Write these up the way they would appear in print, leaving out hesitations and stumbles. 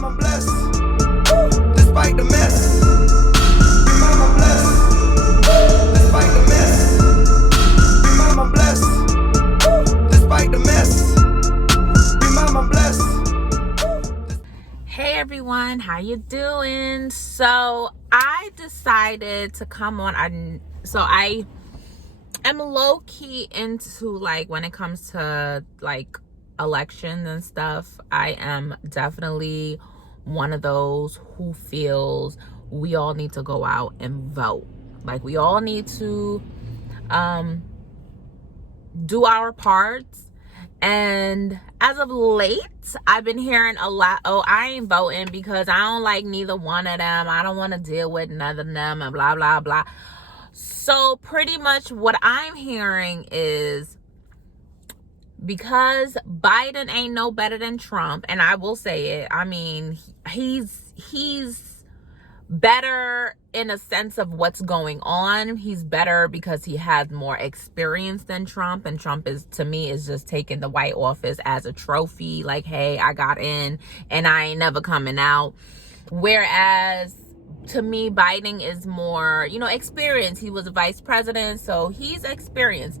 mama blessed, despite the mess. Be mama blessed, despite the mess. Be mama blessed, despite the mess. Be mama blessed. Hey everyone, how you doing? So I decided to come on. I am low-key into, like, when it comes to like elections and stuff, I am definitely one of those who feels we all need to go out and vote. Like, we all need to do our parts. And as of late, I've been hearing a lot, oh, I ain't voting because I don't like neither one of them. I don't want to deal with none of them and blah, blah, blah. So pretty much what I'm hearing is, because Biden ain't no better than Trump, and I will say it, I mean, he's better in a sense of what's going on. He's better because he has more experience than Trump, and Trump is, to me, is just taking the White Office as a trophy, like, hey, I got in and I ain't never coming out. Whereas to me, Biden is more, experienced. He was a vice president, so he's experienced.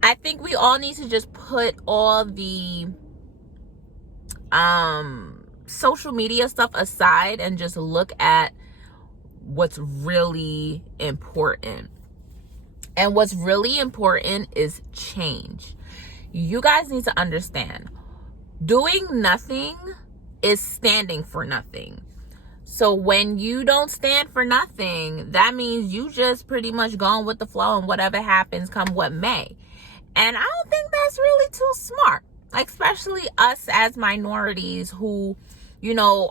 I think we all need to just put all the social media stuff aside and just look at what's really important. And what's really important is change. You guys need to understand, doing nothing is standing for nothing. So when you don't stand for nothing, that means you just pretty much going with the flow and whatever happens, come what may. And I don't think that's really too smart, like, especially us as minorities who,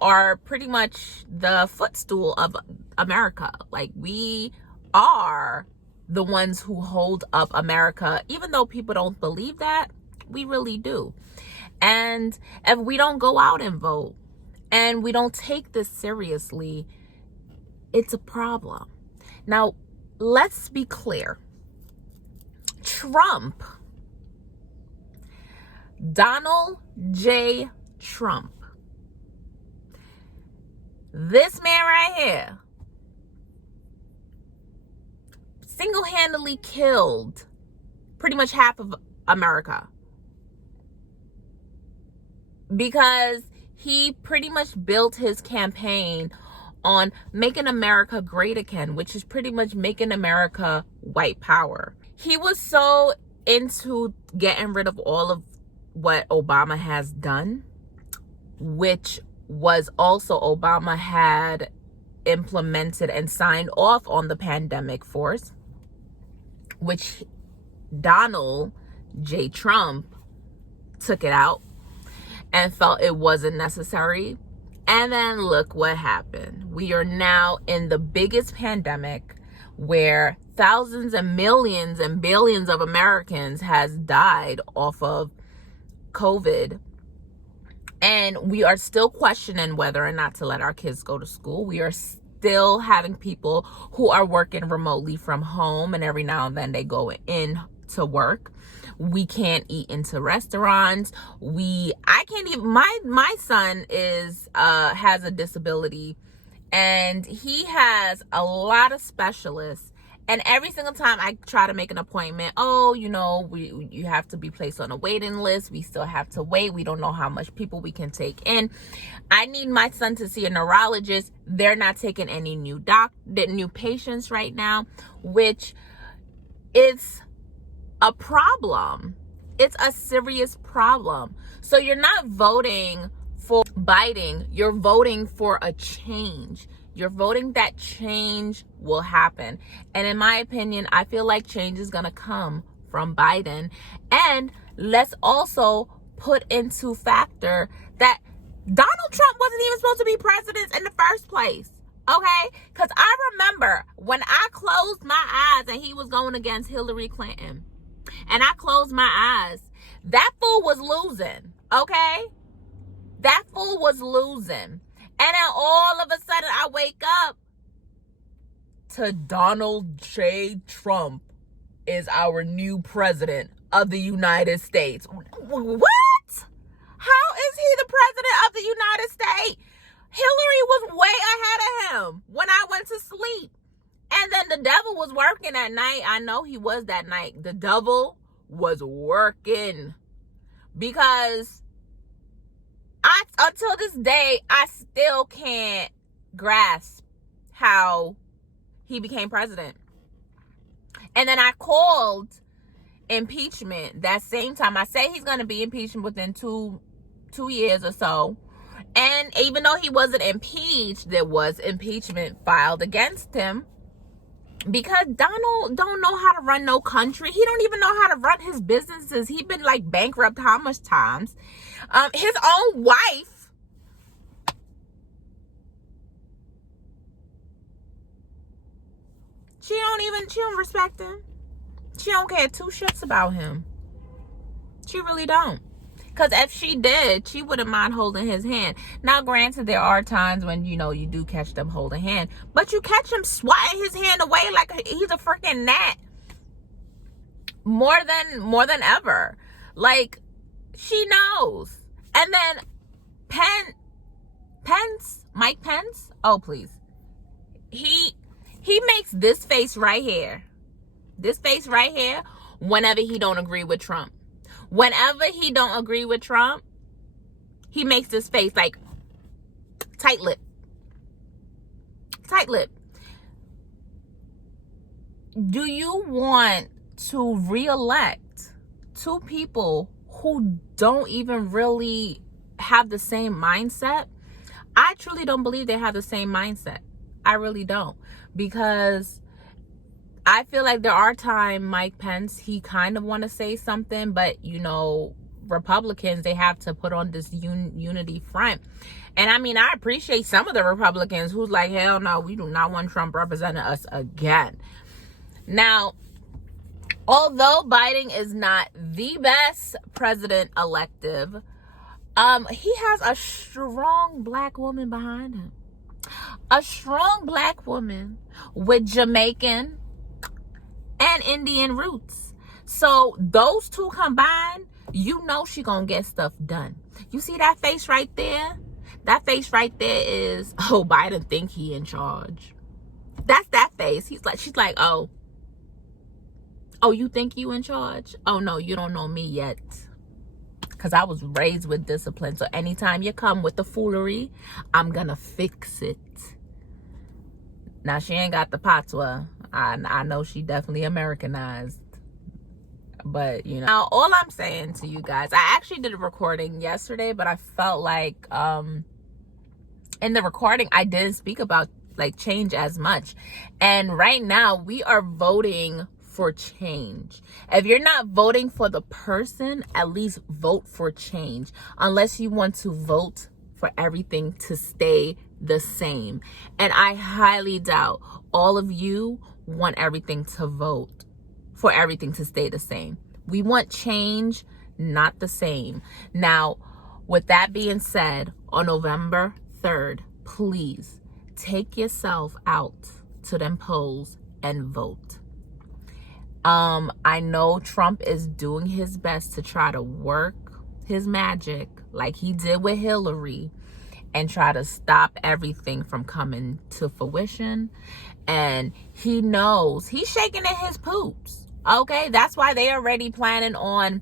are pretty much the footstool of America. Like, we are the ones who hold up America, even though people don't believe that, we really do. And if we don't go out and vote and we don't take this seriously, it's a problem. Now, let's be clear. Trump, Donald J. Trump, this man right here, single-handedly killed pretty much half of America, because he pretty much built his campaign on making America great again, which is pretty much making America white power. He was so into getting rid of all of what Obama has done, which was also Obama had implemented and signed off on the pandemic force, which Donald J. Trump took it out and felt it wasn't necessary. And then look what happened. We are now in the biggest pandemic where thousands and millions and billions of Americans has died off of COVID. And we are still questioning whether or not to let our kids go to school. We are still having people who are working remotely from home, and every now and then they go in to work. We can't eat into restaurants. I can't even, my son has a disability, and he has a lot of specialists. And every single time I try to make an appointment, you have to be placed on a waiting list. We still have to wait. We don't know how much people we can take in. I need my son to see a neurologist. They're not taking any new patients right now, which is a problem. It's a serious problem. So you're not voting for Biden. You're voting for a change. You're voting that change will happen. And in my opinion, I feel like change is going to come from Biden. And let's also put into factor that Donald Trump wasn't even supposed to be president in the first place. Okay? Because I remember when I closed my eyes and he was going against Hillary Clinton, and I closed my eyes, that fool was losing. Okay? That fool was losing. And then all of a sudden I wake up to Donald J. Trump is our new president of the United States. What? How is he the president of the United States? was working that night. I know he was that night. The devil was working, because until this day, I still can't grasp how he became president. And then I called impeachment that same time. I say he's going to be impeached within two years or so. And even though he wasn't impeached, there was impeachment filed against him, because Donald don't know how to run no country. He don't even know how to run his businesses. He been like bankrupt how much times? His own wife, she don't respect him. She don't care two shits about him. She really don't. Because if she did, she wouldn't mind holding his hand. Now, granted, there are times when, you do catch them holding hand. But you catch him swatting his hand away like he's a freaking gnat. More than ever. Like, she knows. And then Mike Pence, oh, please. He makes this face right here. This face right here whenever he don't agree with Trump. Whenever he don't agree with Trump, he makes this face like tight lip. Tight lip. Do you want to reelect two people who don't even really have the same mindset? I truly don't believe they have the same mindset. I really don't. Because I feel like there are times Mike Pence, he kind of want to say something, but, Republicans, they have to put on this unity front. And I mean, I appreciate some of the Republicans who's like, hell no, we do not want Trump representing us again. Now, although Biden is not the best president elective, he has a strong black woman behind him. A strong black woman with Jamaican and Indian roots. So those two combined, she gonna get stuff done. You see that face right there? That face right there is, oh, Biden think he in charge. That's that face. She's like, oh, you think you in charge? Oh no, you don't know me yet. Because I was raised with discipline. So anytime you come with the foolery, I'm gonna fix it. Now, she ain't got the patois. I know she definitely Americanized. But, Now, all I'm saying to you guys, I actually did a recording yesterday, but I felt like in the recording, I didn't speak about, change as much. And right now, we are voting for change. If you're not voting for the person, at least vote for change. Unless you want to vote for everything to stay the same. And I highly doubt all of you want everything to vote for everything to stay the same. We want change, not the same. Now, with that being said, on November 3rd, please take yourself out to them polls and vote. I know Trump is doing his best to try to work his magic like he did with Hillary and try to stop everything from coming to fruition. And he knows he's shaking in his poops. Okay, that's why they're already planning on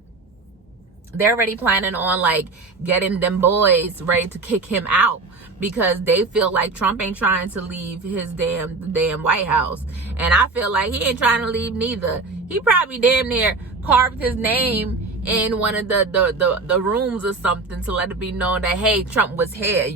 getting them boys ready to kick him out, because they feel like Trump ain't trying to leave his damn White House. And I feel like he ain't trying to leave neither. He probably damn near carved his name in one of the rooms or something to let it be known that, hey, Trump was here.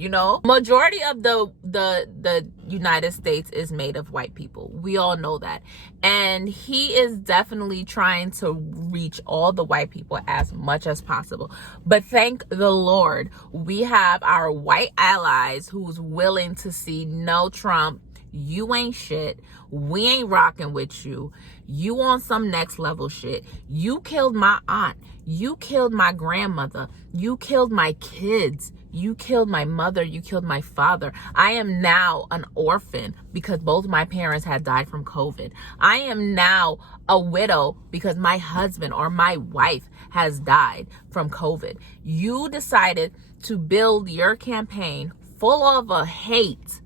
Majority of the United States is made of white people. We all know that. And he is definitely trying to reach all the white people as much as possible. But thank the Lord, we have our white allies who's willing to see, no, Trump, you ain't shit. We ain't rocking with you. You on some next level shit. You killed my aunt. You killed my grandmother. You killed my kids. You killed my mother. You killed my father. I am now an orphan because both my parents had died from COVID. I am now a widow because my husband or my wife has died from COVID. You decided to build your campaign full of a hate.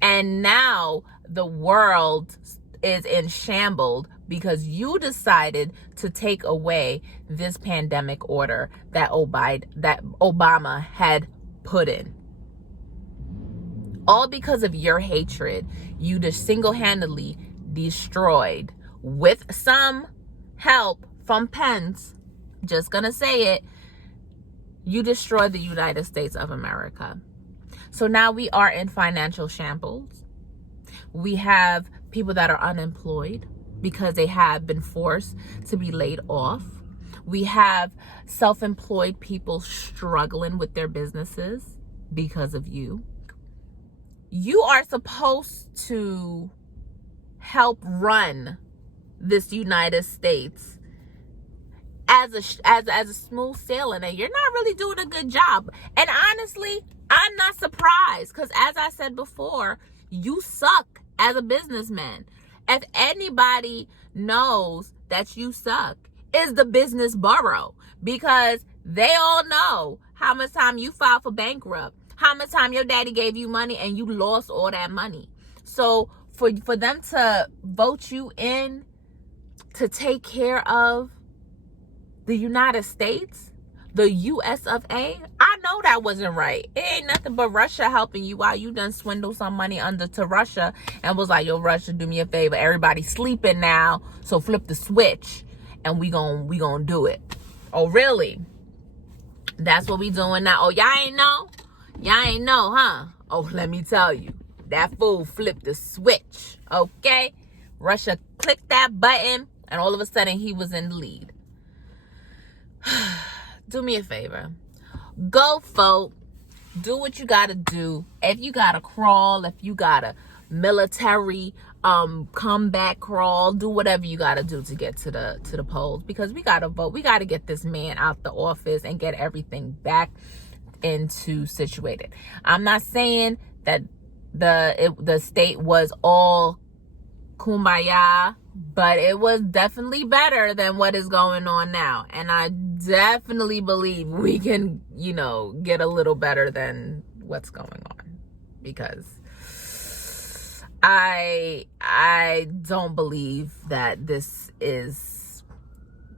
And now the world is in shambles because you decided to take away this pandemic order that Obama had put in. All because of your hatred. You just single-handedly destroyed, with some help from Pence, just gonna say it, you destroyed the United States of America. So now we are in financial shambles. We have people that are unemployed because they have been forced to be laid off. We have self-employed people struggling with their businesses because of you. You are supposed to help run this United States as a smooth sailing, and you're not really doing a good job. And honestly, I'm not surprised, because as I said before, you suck as a businessman. If anybody knows that you suck, is the business borough, because they all know how much time you filed for bankrupt, how much time your daddy gave you money and you lost all that money. So for them to vote you in to take care of the United States, the US of A, I know that wasn't right. It ain't nothing but Russia helping you while you done swindle some money under to Russia and was like, yo, Russia, do me a favor. Everybody's sleeping now, so flip the switch and we gon' do it. Oh, really? That's what we doing now? Oh, y'all ain't know? Y'all ain't know, huh? Oh, let me tell you. That fool flipped the switch, okay? Russia clicked that button, and all of a sudden, he was in the lead. Do me a favor. Go vote. Do what you gotta do. If you gotta crawl, if you gotta military comeback crawl, do whatever you gotta do to get to the polls, because we gotta vote. We gotta get this man out the office and get everything back into situated. I'm not saying that the state was all kumbaya, but it was definitely better than what is going on now. And I definitely believe we can, get a little better than what's going on, because I don't believe that this is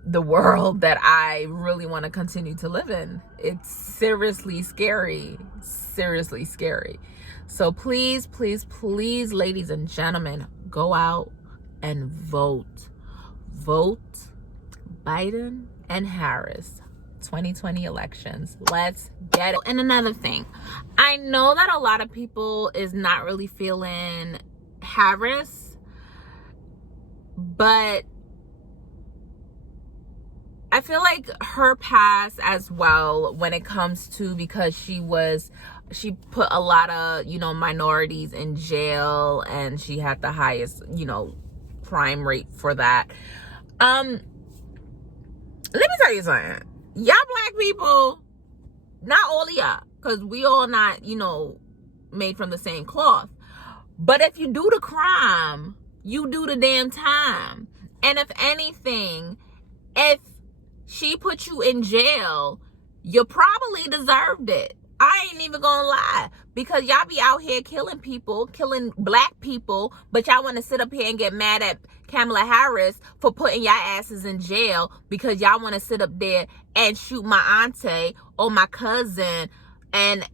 the world that I really want to continue to live in. It's seriously scary. Seriously scary. So please, please, please, ladies and gentlemen, go out and vote. Vote Biden and Harris. 2020 elections. Let's get it. And another thing, I know that a lot of people is not really feeling Harris, but I feel like her pass as well when it comes to, because she put a lot of, minorities in jail, and she had the highest, crime rate for that. Let me tell you something. Y'all black people, not all of y'all, because we all not, made from the same cloth. But if you do the crime, you do the damn time. And if anything, if she put you in jail, you probably deserved it. I ain't even gonna lie, because y'all be out here killing people, killing black people, but y'all want to sit up here and get mad at Kamala Harris for putting y'all asses in jail because y'all want to sit up there and shoot my auntie or my cousin and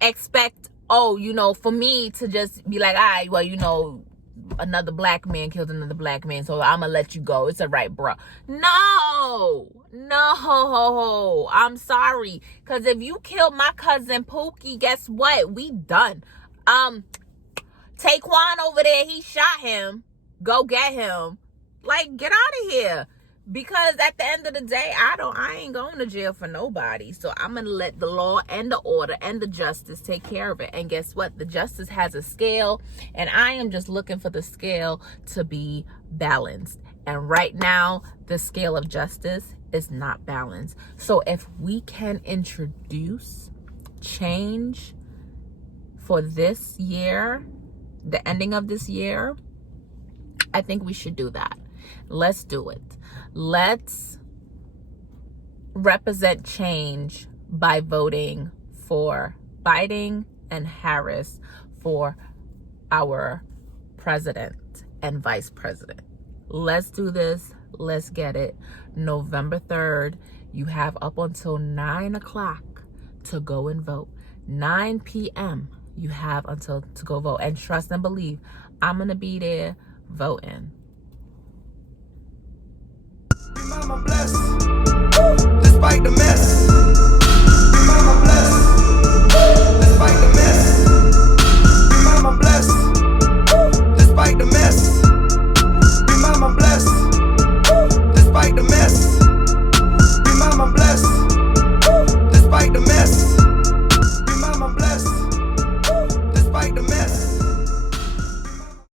expect, for me to just be like, all right, well, another black man killed another black man, so I'm gonna let you go. It's all right, bro. No, I'm sorry, because if you killed my cousin Pookie, guess what? We done. Taquan over there, he shot him. Go get him. Like, get out of here. Because at the end of the day, I ain't going to jail for nobody. So I'm going to let the law and the order and the justice take care of it. And guess what? The justice has a scale, and I am just looking for the scale to be balanced. And right now, the scale of justice is not balanced. So if we can introduce change for this year, the ending of this year, I think we should do that. Let's do it. Let's represent change by voting for Biden and Harris for our president and vice president. Let's do this. Let's get it. November 3rd, you have up until 9 o'clock to go and vote. 9 p.m. you have until to go vote. And trust and believe, I'm going to be there voting. Mama blessed, despite the